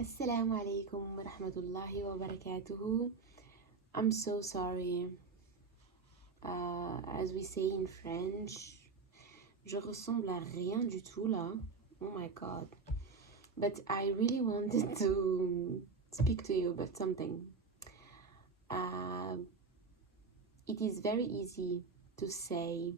Assalamu alaikum wa rahmatullahi wa barakatuhu. I'm so sorry. As we say in French, je ressemble à rien du tout là. Oh my god. But I really wanted to speak to you about something. It is very easy to say,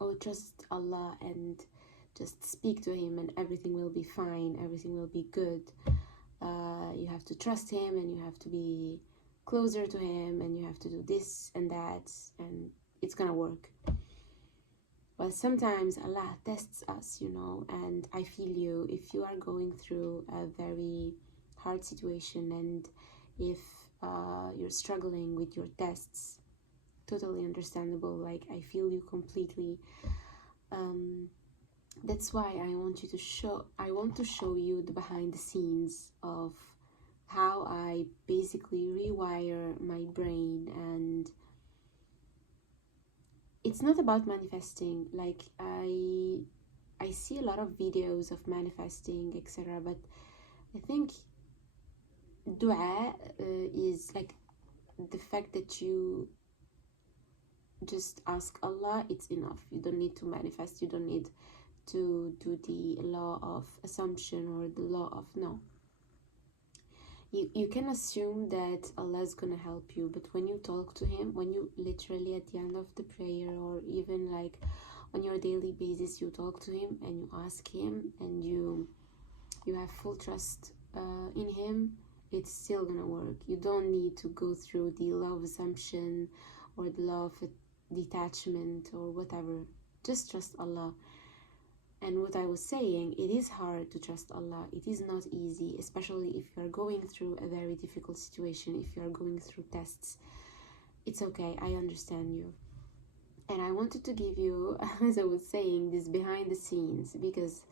oh, trust Allah and just speak to Him and everything will be fine, everything will be good. You have to trust Him and you have to be closer to Him and you have to do this and that and it's gonna work. But sometimes Allah tests us, and I feel you. If you are going through a very hard situation and if you're struggling with your tests, totally understandable. Like, I feel you completely. That's why I want to show you the behind the scenes of how I basically rewire my brain. And it's not about manifesting. Like, I see a lot of videos of manifesting, etc. But I think dua is like the fact that you just ask Allah, it's enough. You don't need to manifest. You don't need to do the law of assumption or the law of no. You can assume that Allah is gonna help you, but when you talk to Him, when you literally at the end of the prayer or even like on your daily basis, you talk to Him and you ask Him and you have full trust in Him, it's still gonna work. You don't need to go through the law of assumption or the law of detachment or whatever. Just trust Allah. And what I was saying, it is hard to trust Allah. It is not easy, especially if you are going through a very difficult situation, if you are going through tests. It's okay, I understand you. And I wanted to give you, as I was saying, this behind the scenes, because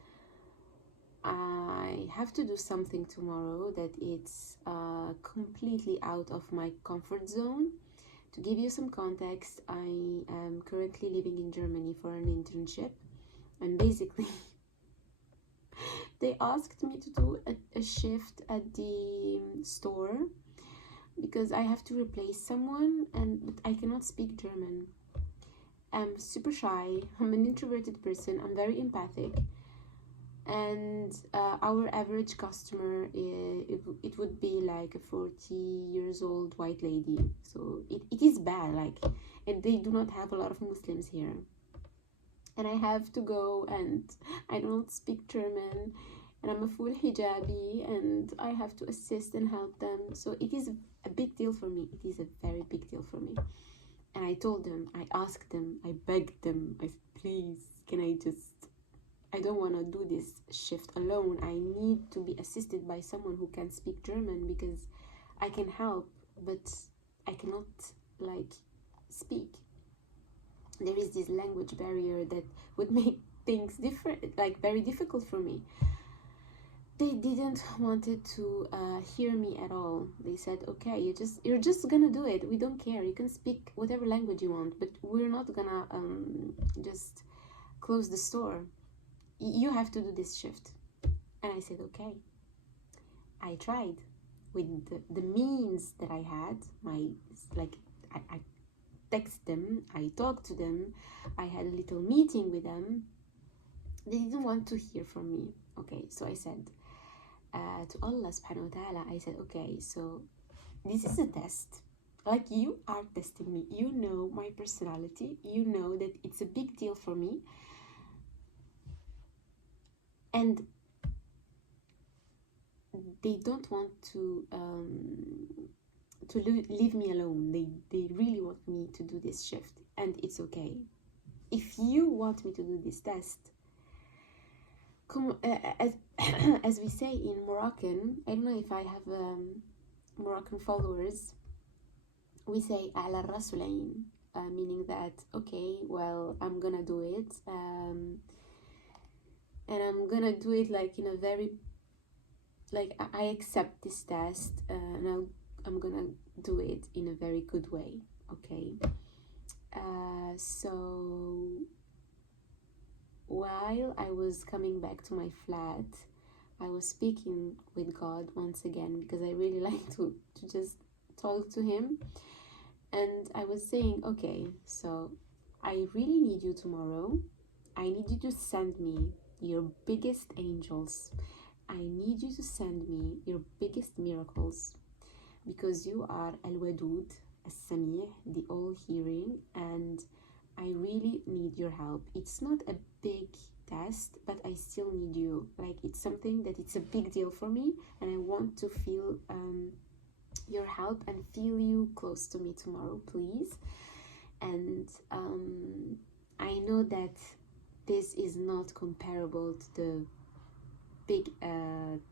I have to do something tomorrow that it's completely out of my comfort zone. To give you some context, I am currently living in Germany for an internship. And basically, they asked me to do a shift at the store because I have to replace someone, but I cannot speak German. I'm super shy. I'm an introverted person. I'm very empathic. And our average customer, it would be like a 40 years old white lady. So it is bad. Like, and they do not have a lot of Muslims here. And I have to go and I don't speak German and I'm a full hijabi and I have to assist and help them. So it is a big deal for me. It is a very big deal for me. And I told them, I asked them, I begged them, I said, please, I don't want to do this shift alone. I need to be assisted by someone who can speak German because I can help, but I cannot speak. There is this language barrier that would make things different, like very difficult for me. They didn't wanted to hear me at all. They said, okay, you're just gonna do it. We don't care. You can speak whatever language you want, but we're not gonna just close the store. You have to do this shift. And I said, okay. I tried with the means that I had. I text them, I talked to them, I had a little meeting with them. They didn't want to hear from me. Okay, so I said to Allah subhanahu wa ta'ala, I said, okay, so this is a test. Like, you are testing me. You know my personality. You know that it's a big deal for me. And they don't want to leave me alone. They really want me to do this shift, and it's okay. If you want me to do this test, come as we say in Moroccan, I don't know if I have Moroccan followers, we say ala rasulain, meaning that, okay, well, I'm gonna do it, and I'm gonna do it like in a very, like, I accept this test, and I'm gonna do it in a very good way, okay? So while I was coming back to my flat, I was speaking with God once again, because I really like to just talk to him. And I was saying, okay, so I really need you tomorrow. I need you to send me your biggest angels. I need you to send me your biggest miracles, because you are Al-Wadud, Al-Samih, the all-hearing, and I really need your help. It's not a big test, but I still need you. Like, it's something that it's a big deal for me, and I want to feel your help and feel you close to me tomorrow, please. And I know that this is not comparable to the big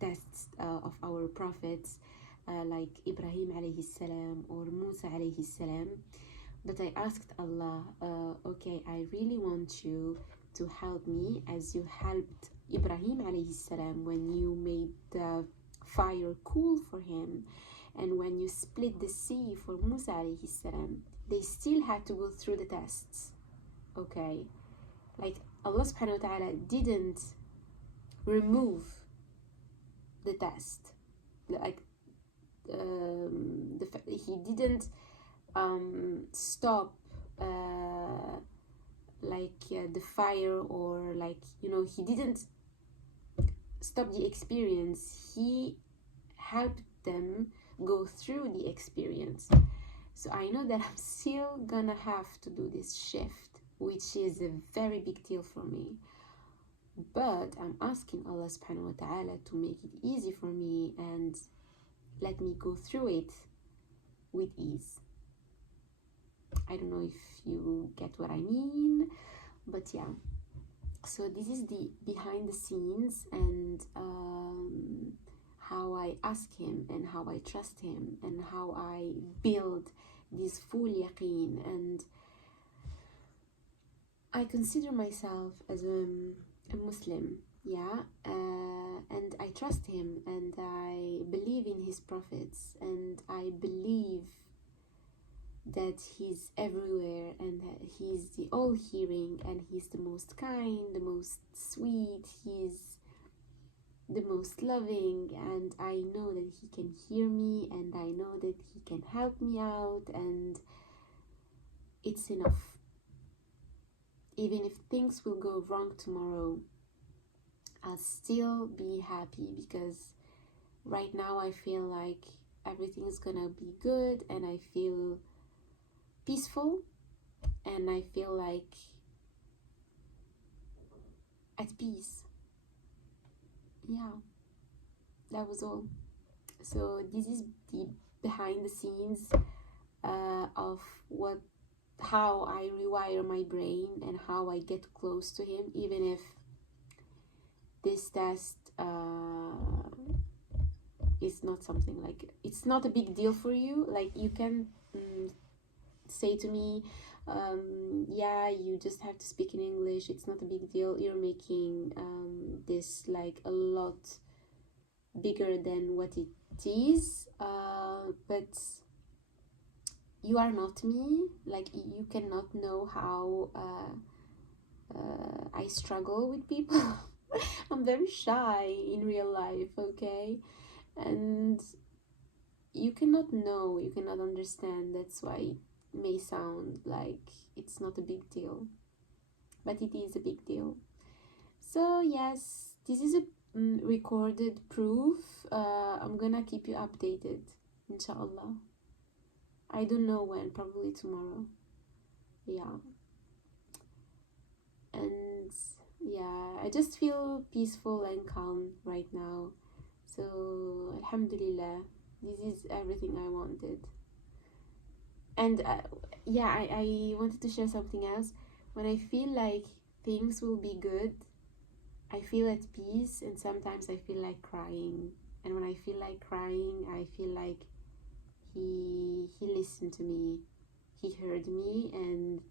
tests of our prophets, like Ibrahim alayhi salam or Musa alayhi salam. But I asked Allah, okay, I really want you to help me as you helped Ibrahim alayhi salam when you made the fire cool for him, and when you split the sea for Musa alayhi salam. They still had to go through the tests. Okay, like Allah subhanahu wa ta'ala didn't remove the test, like he didn't stop the fire, or he didn't stop the experience. He helped them go through the experience. So I know that I'm still gonna have to do this shift, which is a very big deal for me. But I'm asking Allah subhanahu wa ta'ala to make it easy for me and let me go through it with ease. I don't know if you get what I mean, but yeah. So this is the behind the scenes, and how I ask him and how I trust him and how I build this full yaqeen. And I consider myself as a Muslim, yeah, and I trust him, and I believe in his prophets, and I believe that he's everywhere, and that he's the all-hearing, and he's the most kind, the most sweet, he's the most loving, and I know that he can hear me, and I know that he can help me out, and it's enough. Even if things will go wrong tomorrow, I'll still be happy, because right now I feel like everything is gonna be good, and I feel peaceful, and I feel like at peace. Yeah, that was all. So this is the behind the scenes of how I rewire my brain and how I get close to him, even if this test is not something like, it's not a big deal for you. Like, you can say to me, yeah, you just have to speak in English, it's not a big deal, you're making this like a lot bigger than what it is, but you are not me. Like, you cannot know how I struggle with people. I'm very shy in real life, okay? And you cannot know, you cannot understand. That's why it may sound like it's not a big deal, but it is a big deal. So yes, this is a recorded proof. I'm gonna keep you updated, inshallah. I don't know when, probably tomorrow. Yeah. And yeah, I just feel peaceful and calm right now. So alhamdulillah, this is everything I wanted. And yeah, I wanted to share something else. When I feel like things will be good, I feel at peace, and sometimes I feel like crying. And when I feel like crying, I feel like he listened to me, he heard me, and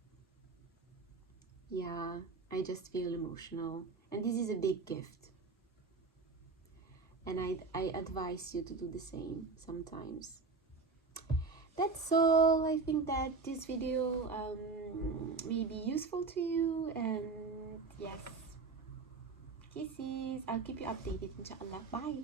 yeah, I just feel emotional. And this is a big gift. And I advise you to do the same sometimes. That's all. I think that this video may be useful to you, and yes, Kisses. I'll keep you updated inshallah. Bye.